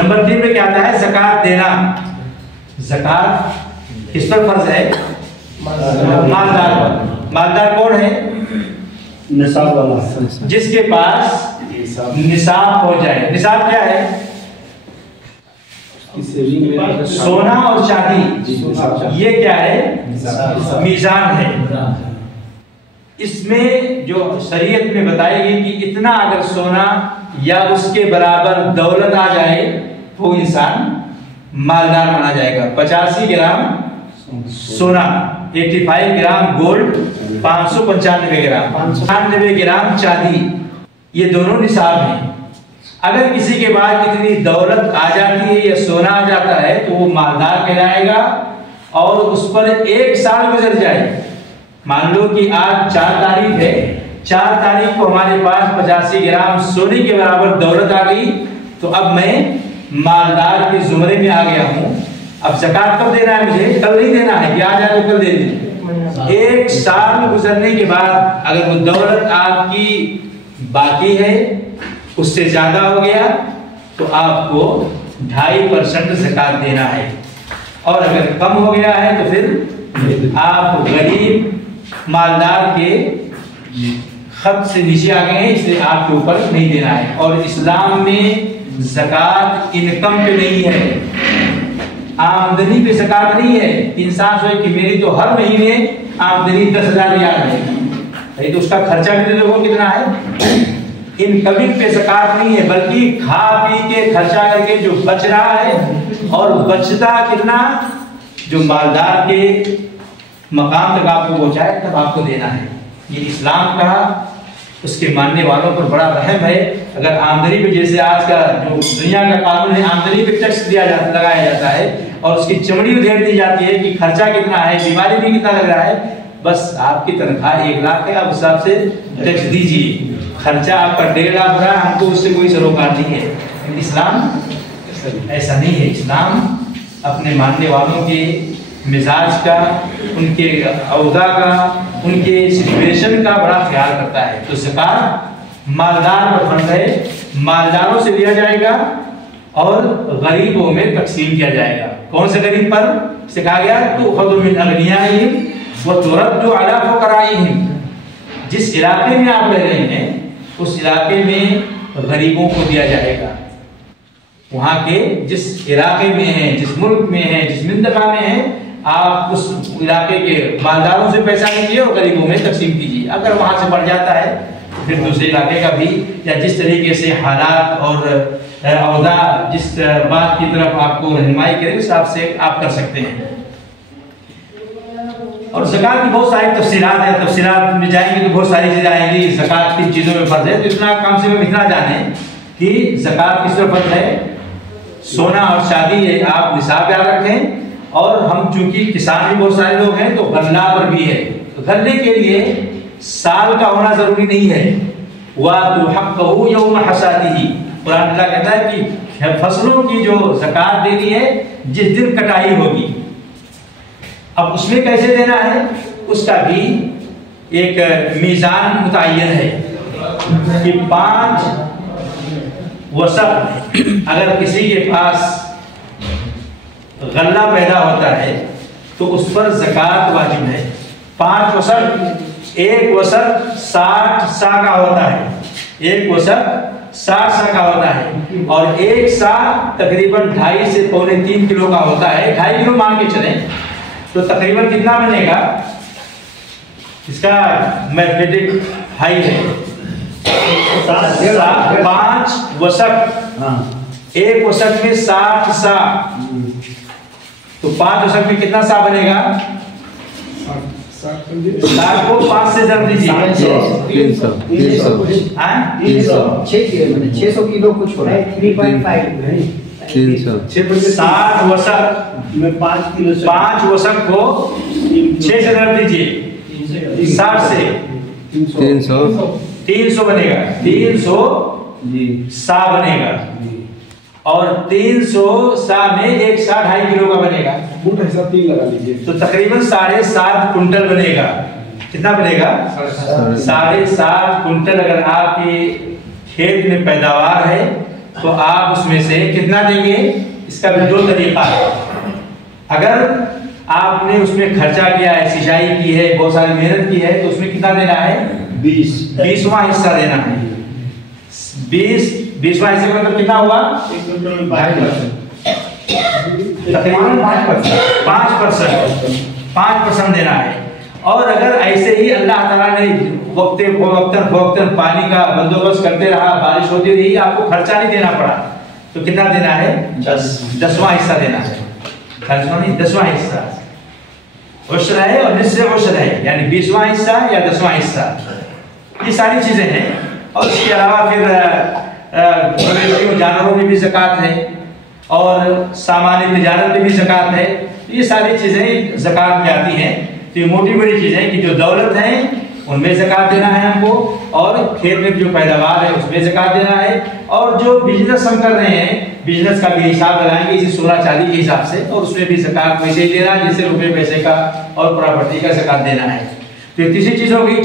Number 3 में क्या आता है? ज़कात देना। ज़कात किस पर फर्ज है? मालदार पर। मालदार कौन है? निसाब वाला, जिसके पास निसाब हो जाए। निसाब क्या है? सोना और चांदी। ये क्या है? मीज़ान है। इसमें जो शरीयत में बताएगी कि इतना अगर सोना या उसके बराबर दौलत आ जाए तो इंसान मालदार माना जाएगा। 85 ग्राम सोना, 85 ग्राम गोल्ड, 595 ग्राम, 95 ग्राम चांदी, ये दोनों निसाब हैं। अगर किसी के पास इतनी दौलत आ जाती है या सोना आ जाता है तो वो मालदार कहलाएगा। और उस पर 1 साल गुजर जाए, मान लो कि आज 4 तारीख है, 4 तारीख को हमारे पास 85 ग्राम सोने के बराबर दौलत आ गई, तो अब मैं मालदार के जुमरे में आ गया हूँ। अब ज़कात कब देना है मुझे? कल नहीं देना है कि आज आए तो कल दे दें। 1 साल गुजरने के बाद अगर वो दौलत आपकी बाकी है, उससे ज्यादा हो गया, तो आपको 2.5% ज़कात देना है। और अगर कम हो गया है तो फिर आप गरीब मालदार के खत से नीचे आ गए हैं, इसलिए आपके ऊपर नहीं देना है। और इस्लाम में ज़कात इनकम पे नहीं है, आमदनी पे ज़कात नहीं है। इंसान सोचे कि मेरी तो हर महीने आमदनी 10,000 रियाल है, तो उसका खर्चा भी तो देखो कितना है। इनकमिंग पे ज़कात नहीं है, बल्कि खा पी के खर्चा करके जो बच रहा है, और बचता कितना जो मालदार के मकाम तक आपको पहुंचाए तब आपको देना है। ये इस्लाम का उसके मानने वालों पर बड़ा रहम है। अगर आमदनी पे, जैसे आज का जो दुनिया का कानून है, आमदनी पे टैक्स लगाया जाता है और उसकी चमड़ी उधेड़ दी जाती है कि खर्चा कितना है, बीमारी भी कितना लग रहा है। बस आपकी तनख्वाह 1 लाख है, आप उस हिसाब से टैक्स दीजिए। खर्चा आपका 1.5 लाख हो रहा है, हमको उससे कोई सरोकार नहीं है। इस्लाम ऐसा नहीं है। इस्लाम अपने मानने वालों के मिजाज का, उनके औदा का, उनके सिचुएशन का बड़ा ख्याल करता है। तो ज़कात मालदार पर फर्ज है, मालदारों से लिया जाएगा और गरीबों में तकसीम किया जाएगा। कौन से गरीब पर? से कहा गया तो खुद मिन अगनियाहिम व तुरद्दु अला फुकराइहिम। जिस इलाके में आप रह रहे हैं उस इलाके में गरीबों को दिया जाएगा। वहां के जिस इलाके में है, जिस मुल्क में है, जिस मिंतका में है, आप उस इलाके के मालदारों से पैसा लीजिए और गरीबों में तकसीम कीजिए। अगर वहां से बढ़ जाता है तो फिर दूसरे इलाके का भी, या जिस तरीके से हालात और औदा जिस बात की तरफ आपको रहनुमाई करे उस हिसाब से आप कर सकते हैं। और ज़कात की बहुत सारी तफसीलात है, तफसीलात में जाएंगे तो बहुत सारी चीजें आएंगी। ज़कात किन चीजों में फर्ज है, तो इतना कम से कम इतना जाने कि ज़कात किस पर फर्ज है। सोना और चांदी ये आप निसाब याद रखें। और हम चूंकि किसान भी बहुत सारे लोग हैं तो गन्ना पर भी है, तो गन्ने के लिए साल का होना जरूरी नहीं है। वअतुहक़्क़हु यौम हसादिही, कुरान अल्लाह कहता है कि फसलों की जो ज़कात देनी है जिस दिन कटाई होगी। अब उसमें कैसे देना है उसका भी एक मीज़ान मुतय्यन है कि 5 वसक़ अगर किसी के पास गल्ला पैदा होता है तो उस पर ज़कात वाजिब है। 5 वसक़, 1 वसक़ 60 सा का होता है, 1 वसक़ 60 सा का होता है, और 1 सा तकरीबन 2.5 से पौने 3 किलो का होता है। 2.5 किलो मान के चलें तो तकरीबन कितना बनेगा, इसका मैथमेटिक हाई है। 5 वसक़, 1 वसक़ में 60 सा, तो 5 वसक़ में कितना सा बनेगा? 60 को 5 से जब दीजिए 600 किलो कुछ हो रहा है। 3.5 60 वसक़ में 5 किलो, 5 वसक़ को 6 से जब दीजिए 60 से 300 बनेगा, 300 सा बनेगा। और 300 सा में 1 सा 2.5 किलो का बनेगा, 3 लगा लीजिए तो तकरीबन 7.5 कुंटल बनेगा। कितना बनेगा? 7.5 कुंटल। अगर आपके खेत में पैदावार है तो आप उसमें से कितना देंगे, इसका भी दो तरीका है। अगर आपने उसमें खर्चा किया है, सिंचाई की है, बहुत सारी मेहनत की है, तो उसमें कितना देना है, 20वां हिस्सा देना है। 20वां हिस्से का मतलब कितना हुआ, तकरीबन 5% देना है। और अगर ऐसे ही अल्लाह ताला ने वक्तन पानी का बंदोबस्त करते रहा, बारिश होती रही, आपको खर्चा नहीं देना पड़ा, तो कितना देना है, 10वां हिस्सा देना है। खर्चा नहीं, 10वां हिस्सा उश्र है और निस्से उश्र है, यानी 20वां हिस्सा या 10वां हिस्सा। ये सारी चीजें हैं। और इसके अलावा फिर जानवरों में भी ज़कात है और सामान्य तिजारत में भी ज़कात है। ये सारी चीजें ज़कात में आती हैं। तो ये मोटी बड़ी चीजें कि जो दौलत है उनमें ज़कात देना है हमको, और खेत में जो पैदावार है उसमें ज़कात देना है, और जो बिजनेस हम कर रहे हैं बिजनेस का भी हिसाब लगाएंगे इसी 16-40 के हिसाब से, और उसमें भी ज़कात वैसे ही देना है जैसे रुपए पैसे का और प्रॉपर्टी का ज़कात देना है। तो तीसरी चीज होगी